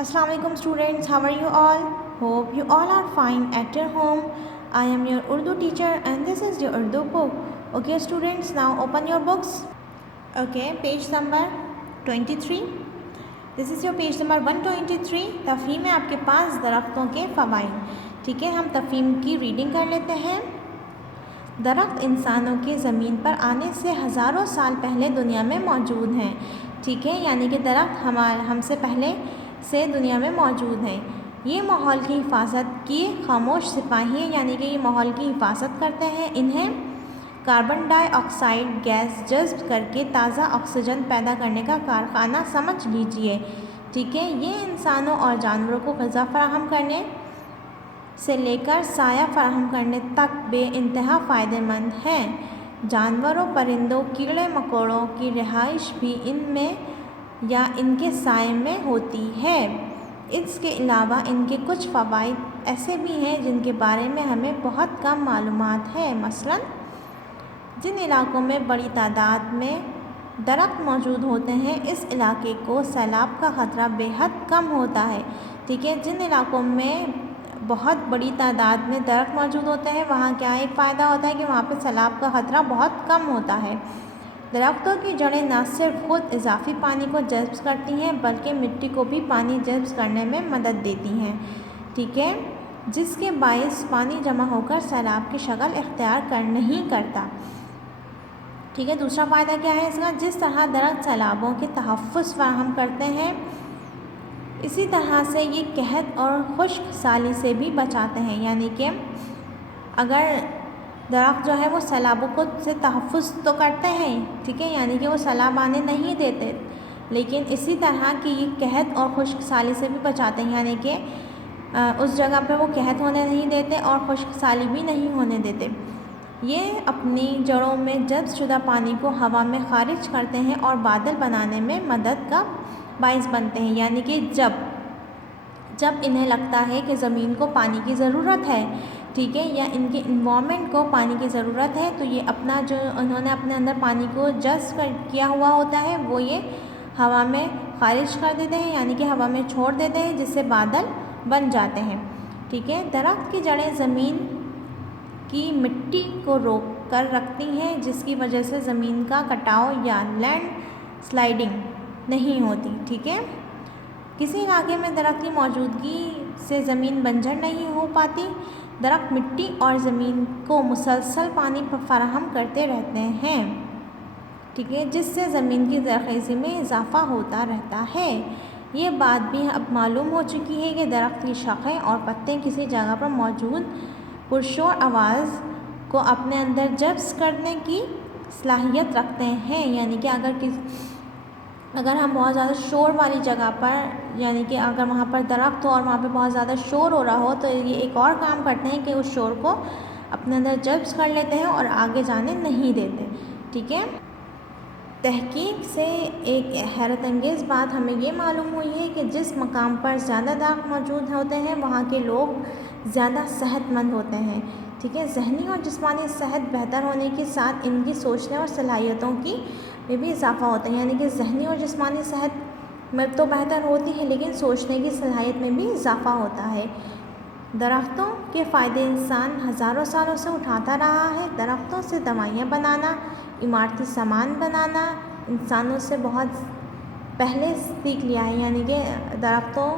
Assalamu alaikum students, how are you all? Hope you all are fine at your home. I am your Urdu teacher and this is your Urdu book. Okay students, now open your books. Okay, page number 23. This is your page number 123. तफ़हीम है आपके पास दरख्तों के फ़वाइद. ठीक है, हम तफ़हीम की reading कर लेते हैं. दरख्त इंसानों के ज़मीन पर आने से हज़ारों साल पहले दुनिया में मौजूद हैं. ठीक है, यानी कि दरख्त हमसे पहले से दुनिया में मौजूद हैं. ये माहौल की हिफाजत की खामोश सिपाही हैं, यानी कि ये माहौल की हिफाजत करते हैं. इन्हें कार्बन डाइऑक्साइड गैस जज्ब करके ताज़ा ऑक्सीजन पैदा करने का कारखाना समझ लीजिए. ठीक है, ये इंसानों और जानवरों को ग़िज़ा फराहम करने से लेकर साया फराहम करने तक बेइंतहा फ़ायदेमंद हैं. जानवरों, परिंदों, कीड़े मकोड़ों की रिहाइश भी इनमें या इनके साए में होती है. इसके अलावा इनके कुछ फ़वाइद ऐसे भी हैं जिनके बारे में हमें बहुत कम मालूमात है. मसलन जिन इलाक़ों में बड़ी तादाद में दरख्त मौजूद होते हैं, इस इलाके को सैलाब का ख़तरा बेहद कम होता है. ठीक है, जिन इलाक़ों में बहुत बड़ी तादाद में दरख्त मौजूद होते हैं, वहाँ क्या एक फ़ायदा होता है कि वहाँ पर सैलाब का ख़तरा बहुत कम होता है. दरख्तों की जड़ें न सिर्फ खुद इजाफ़ी पानी को जज़्ब करती हैं, बल्कि मिट्टी को भी पानी जज़्ब करने में मदद देती हैं. ठीक है, जिसके बायस पानी जमा होकर सैलाब की शक्ल इख्तियार कर नहीं करता. ठीक है, दूसरा फ़ायदा क्या है इसका? जिस तरह दरख्त सैलाबों के तहफ़्फ़ुज़ फराहम करते हैं, इसी तरह से ये कहत और खुश्क साली से भी बचाते हैं. यानी कि अगर दरख्त जो है वो सैलाबों को से तहफ़्फ़ुज़ तो करते हैं, ठीक है, यानी कि वो सैलाब आने नहीं देते, लेकिन इसी तरह की ये कहत और खुश्क साली से भी बचाते हैं. यानी कि उस जगह पे वो कहत होने नहीं देते और खुश्क साली भी नहीं होने देते. ये अपनी जड़ों में जज़्ब शुदा पानी को हवा में ख़ारिज करते हैं और बादल बनाने में मदद का बाइस बनते हैं. यानी कि जब इन्हें लगता है कि ज़मीन को पानी की ज़रूरत है, ठीक है, या इनके इन्वामेंट को पानी की ज़रूरत है, तो ये अपना जो उन्होंने अपने अंदर पानी को जज़्ब किया हुआ होता है वो ये हवा में ख़ारिज कर देते हैं, यानी कि हवा में छोड़ देते हैं, जिससे बादल बन जाते हैं. ठीक है, दरख्त की जड़ें ज़मीन की मिट्टी को रोक कर रखती हैं, जिसकी वजह से ज़मीन का कटाव या लैंड स्लाइडिंग नहीं होती. ठीक है, किसी इलाके में दरख्त की मौजूदगी से ज़मीन बंजर नहीं हो पाती. दरख्त मिट्टी और ज़मीन को मुसलसल पानी फराहम करते रहते हैं. ठीक है, जिससे ज़मीन की ज़रख़ेज़ी में इजाफ़ा होता रहता है. ये बात भी अब मालूम हो चुकी है कि दरख्त की शाखें और पत्ते किसी जगह पर मौजूद पुरशोर आवाज़ को अपने अंदर जज़्ब करने की सलाहियत रखते हैं. यानी कि अगर हम बहुत ज़्यादा शोर वाली जगह पर, यानी कि अगर वहाँ पर दरख्त हो और वहाँ पे बहुत ज़्यादा शोर हो रहा हो, तो ये एक और काम करते हैं कि उस शोर को अपने अंदर जज़्ब कर लेते हैं और आगे जाने नहीं देते. ठीक है, तहकीक से एक हैरत अंगेज़ बात हमें ये मालूम हुई है कि जिस मकाम पर ज़्यादा दरख्त मौजूद होते हैं, वहाँ के लोग ज़्यादा सेहतमंद होते हैं. ठीक है, ज़हनी और जिस्मानी सेहत बेहतर होने के साथ इनकी सोचने और सलाहियतों की में भी इजाफ़ा होता है. यानी कि ज़हनी और जिस्मानी सेहत में तो बेहतर होती है, लेकिन सोचने की सलाहियत में भी इजाफ़ा होता है. दरख्तों के फ़ायदे इंसान हज़ारों सालों से उठाता रहा है. दरख्तों से दवाइयाँ बनाना, इमारती सामान बनाना इंसानों से बहुत पहले सीख लिया है. यानी कि दरख्तों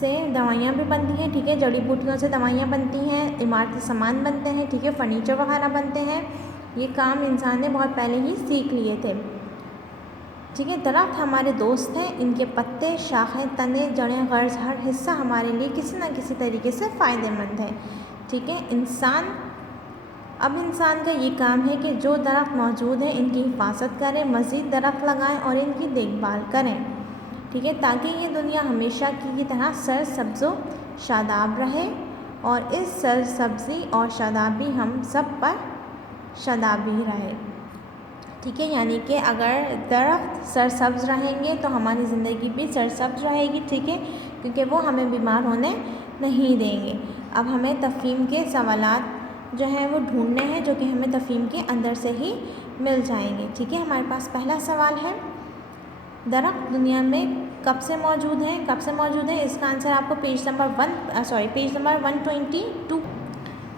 से दवाइयाँ भी बनती हैं. ठीक है, जड़ी बूटियों से दवाइयाँ बनती हैं, इमारती सामान बनते हैं, ठीक है, फ़र्नीचर वगैरह बनते हैं. ये काम इंसान ने बहुत पहले ही सीख लिए थे. ठीक है, दरख्त हमारे दोस्त हैं. इनके पत्ते, शाखें, तने, जड़ें, गर्ज़ हर हिस्सा हमारे लिए किसी न किसी तरीके से फ़ायदेमंद है. ठीक है, इंसान का ये काम है कि जो दरख्त मौजूद हैं इनकी हिफाजत करें, मज़ीद दरख्त लगाएं और इनकी देखभाल करें. ठीक है, ताकि ये दुनिया हमेशा की तरह सरसब्ज़ शादाब रहे और इस सरसब्ज़ी और शादाबी हम सब पर शादाबी रहे. ठीक है, यानी कि अगर दरख्त सरसब्ज़ रहेंगे तो हमारी ज़िंदगी भी सरसब्ज़ रहेगी. ठीक है, क्योंकि वो हमें बीमार होने नहीं देंगे. अब हमें तफ़हीम के सवालात जो हैं वो ढूंढने हैं, जो कि हमें तफ़हीम के अंदर से ही मिल जाएंगे. ठीक है, हमारे पास पहला सवाल है, दरख्त दुनिया में कब से मौजूद हैं? कब से मौजूद है? इसका आंसर आपको पेज नंबर 122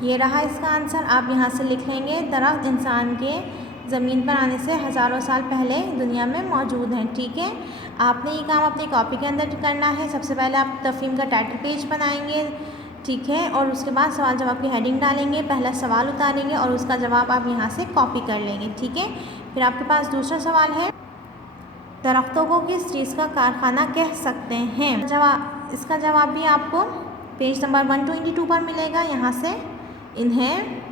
ये रहा इसका आंसर। आप यहाँ से लिख लेंगे दरख्त इंसान के ज़मीन पर आने से हज़ारों साल पहले दुनिया में मौजूद हैं। ठीक है, आपने ये काम अपनी कॉपी के अंदर करना है। सबसे पहले आप तफहीम का टाइटल पेज बनाएंगे, ठीक है, और उसके बाद सवाल जवाब की हेडिंग डालेंगे, पहला सवाल उतारेंगे और उसका जवाब आप यहाँ से कॉपी कर लेंगे। ठीक है, फिर आपके पास दूसरा सवाल है, दरख्तों को किस चीज़ का कारखाना कह सकते हैं? इसका जवाब भी आपको पेज नंबर 122 पर मिलेगा। यहाँ से इन्हें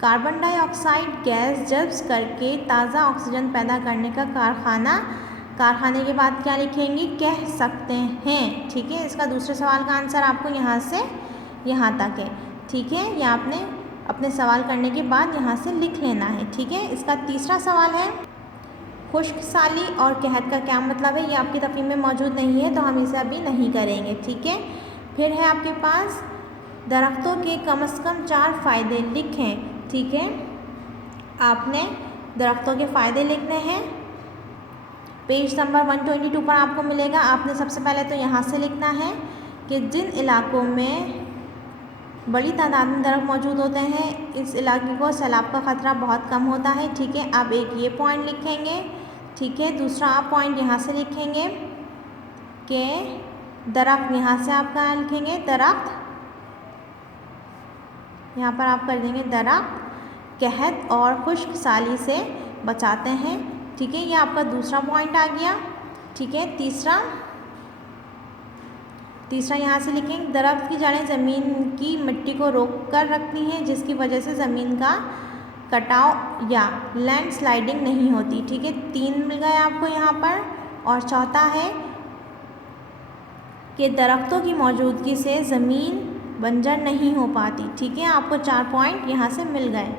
कार्बन डाइऑक्साइड गैस जब्स करके ताज़ा ऑक्सीजन पैदा करने का कारखाने के बाद क्या लिखेंगे? कह सकते हैं। ठीक है, इसका दूसरे सवाल का आंसर आपको यहाँ से यहाँ तक है। ठीक है, ये आपने अपने सवाल करने के बाद यहाँ से लिख लेना है। ठीक है, इसका तीसरा सवाल है, खुश्क साली और कहत का क्या मतलब है? ये आपकी तफहीम में मौजूद नहीं है तो हम इसे अभी नहीं करेंगे। ठीक है, फिर है आपके पास दरख्तों के कम से कम 4 फ़ायदे लिखें। ठीक है, आपने दरख्तों के फ़ायदे लिखने हैं, पेज नंबर 122 पर आपको मिलेगा। आपने सबसे पहले तो यहाँ से लिखना है कि जिन इलाकों में बड़ी तादाद में दरख्त मौजूद होते हैं, इस इलाके को सैलाब का ख़तरा बहुत कम होता है। ठीक है, आप एक ये पॉइंट लिखेंगे। ठीक है, दूसरा आप पॉइंट यहाँ से लिखेंगे कि दरख्त, यहाँ से आप कहाँ लिखेंगे? दरख्त, यहाँ पर आप कर देंगे दरख्त कहत और खुश्क साली से बचाते हैं। ठीक है, ये आपका दूसरा पॉइंट आ गया। ठीक है, तीसरा यहाँ से लिखेंगे दरख्त की जड़ें ज़मीन की मिट्टी को रोक कर रखती हैं, जिसकी वजह से ज़मीन का कटाव या लैंड स्लाइडिंग नहीं होती। ठीक है, 3 मिल गए आपको यहाँ पर। और चौथा है कि दरख्तों की मौजूदगी से ज़मीन बंजर नहीं हो पाती। ठीक है, आपको 4 पॉइंट यहाँ से मिल गए,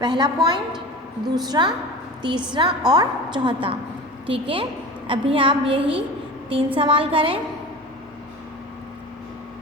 पहला पॉइंट, दूसरा, तीसरा और चौथा। ठीक है, अभी आप यही 3 सवाल करें।